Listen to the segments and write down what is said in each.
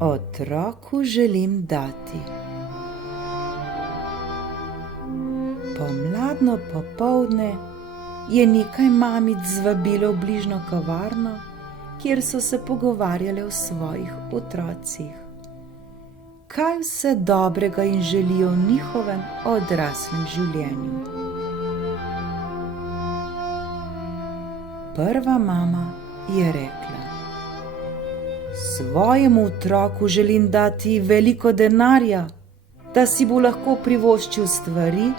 Otroku želim dati. Pomladno popoldne je nekaj mamic zvabilo v bližnjo kavarno, kjer so se pogovarjale o svojih otrocih. Kaj vse dobrega jim želijo v njihovem odraslem življenju. Prva mama je rekla: svojemu otroku želim dati veliko denarja, da si bo lahko privoščil stvari,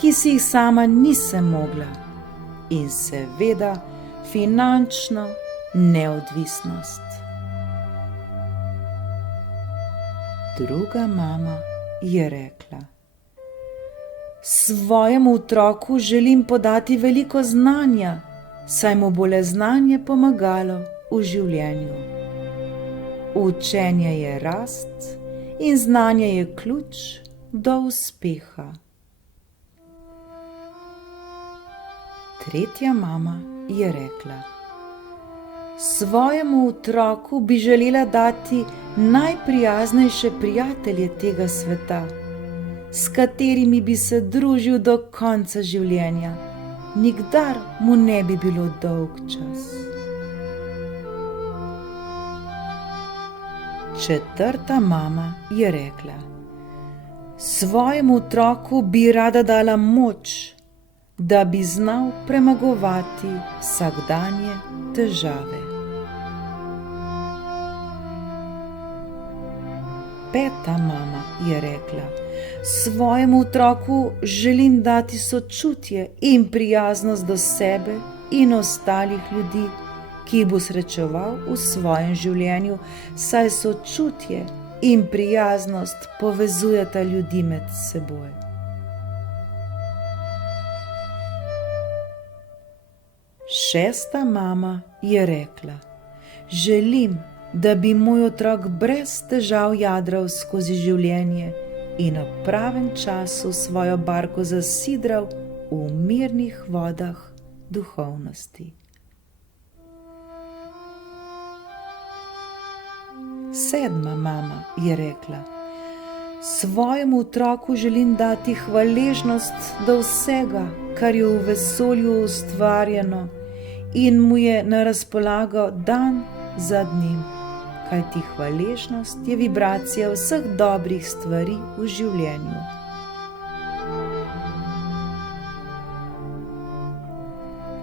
ki si jih sama nisem mogla, in seveda finančno neodvisnost. Druga mama je rekla: svojemu otroku želim podati veliko znanja, saj mu bo le znanje pomagalo v življenju. Učenje je rast in znanje je ključ do uspeha. Tretja mama je rekla: svojemu otroku bi želela dati najprijaznejše prijatelje tega sveta, s katerimi bi se družil do konca življenja, nikdar mu ne bi bilo dolgčas. Četrta mama je rekla: svojemu otroku bi rada dala moč, da bi znal premagovati vsakdanje težave. Peta mama je rekla: svojemu otroku želim dati sočutje in prijaznost do sebe in ostalih ljudi, ki jih bo srečeval v svojem življenju, saj sočutje in prijaznost povezujeta ljudi med seboj. Šesta mama je rekla: želim, da bi moj otrok brez težav jadral skozi življenje in ob pravem času svojo barko zasidral v mirnih vodah duhovnosti. Sedma mama je rekla: svojemu otroku želim dati hvaležnost do vsega, kar je v vesolju ustvarjeno in mu je na razpolago dan za dnem, kajti hvaležnost je vibracija vseh dobrih stvari v življenju.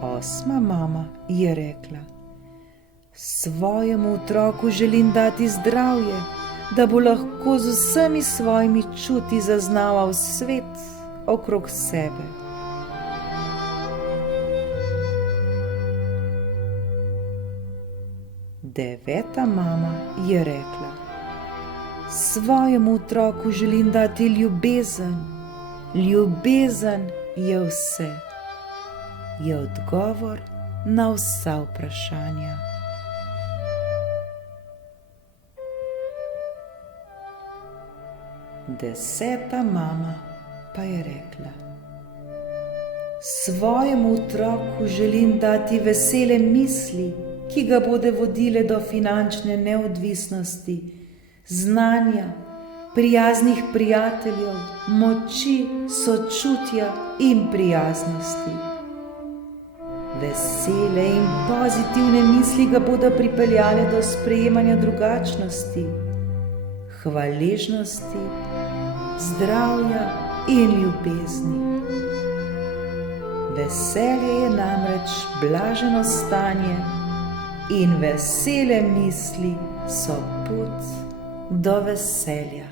Osma mama je rekla: svojemu otroku želim dati zdravje, da bo lahko z vsemi svojimi čuti zaznaval svet okrog sebe. Deveta mama je rekla: svojemu otroku želim dati ljubezen. Ljubezen je vse. Je odgovor na vsa vprašanja. Deseta mama pa je rekla: svojemu otroku želim dati vesele misli, ki ga bodo vodile do finančne neodvisnosti, znanja, prijaznih prijateljev, moči, sočutja in prijaznosti. Vesele in pozitivne misli ga bodo pripeljale do sprejemanja drugačnosti, hvaležnosti, zdravja in ljubezni. Veselje je namreč blaženo stanje in vesele misli so pot do veselja.